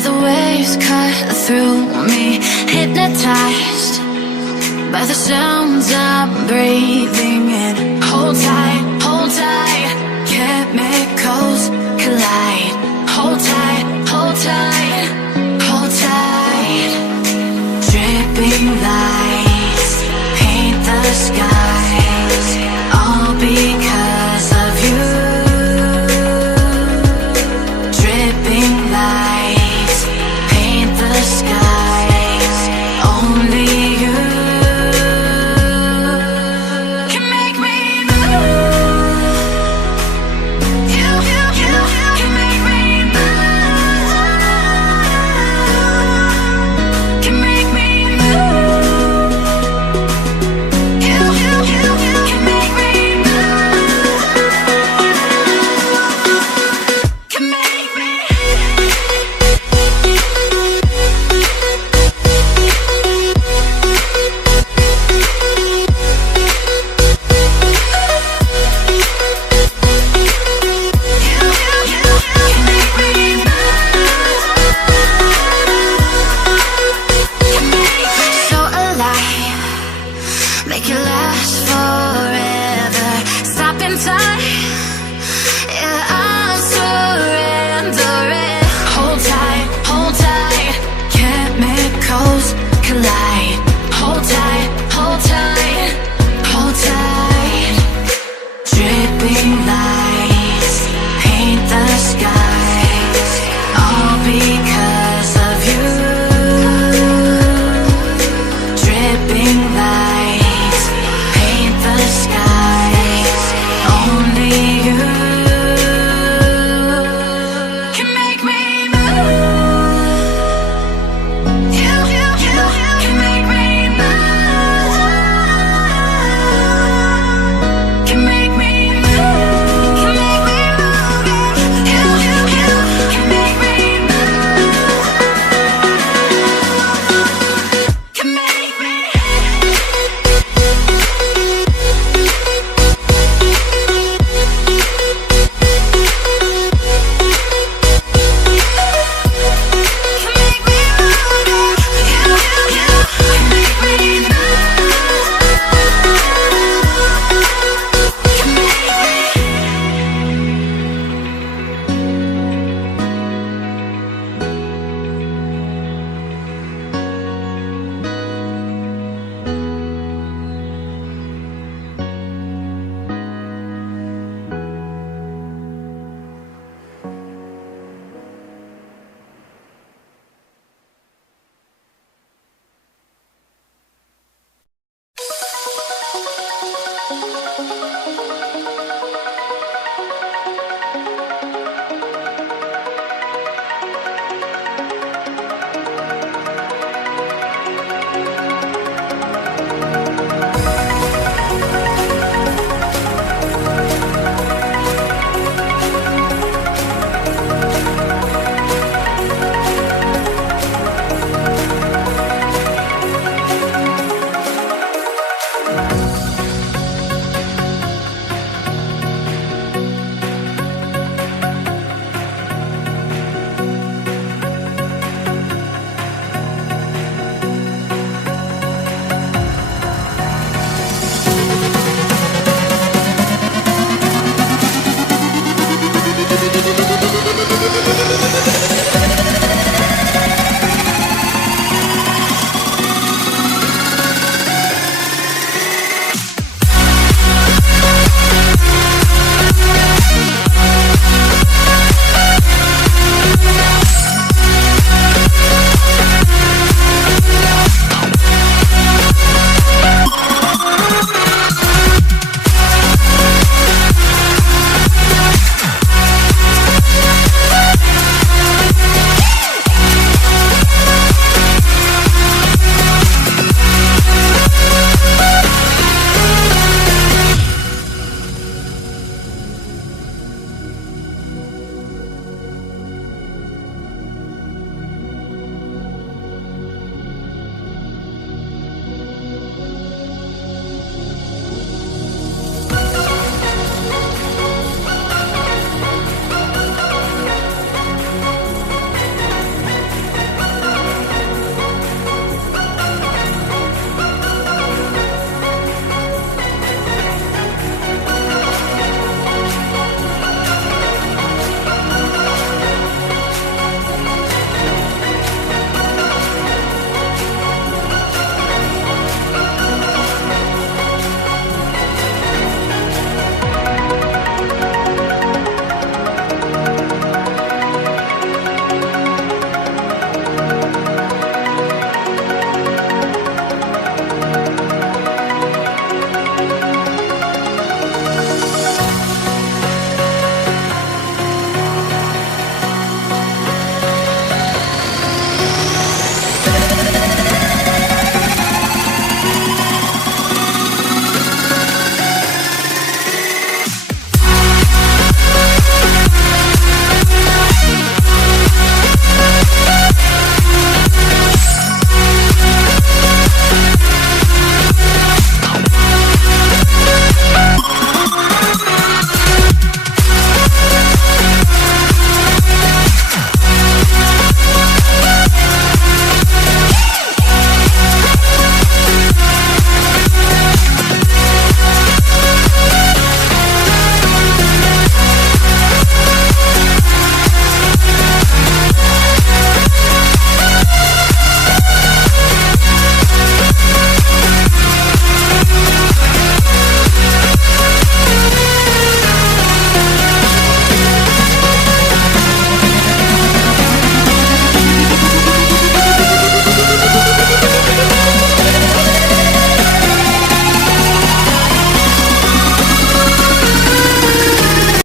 where the waves cut through me, hypnotized by the sounds I'm breathing in. Hold tight, chemicals collide. Hold tight, hold tight, hold tight. Dripping lights paint the skies, all because of you. Dripping lights paint the skies, only you can make me move. You can make me move. Can make me move. You can make me move. Can make me. So alive, make it last forever. Stop in time, yeah, I'll surrender it. Hold tight, chemicals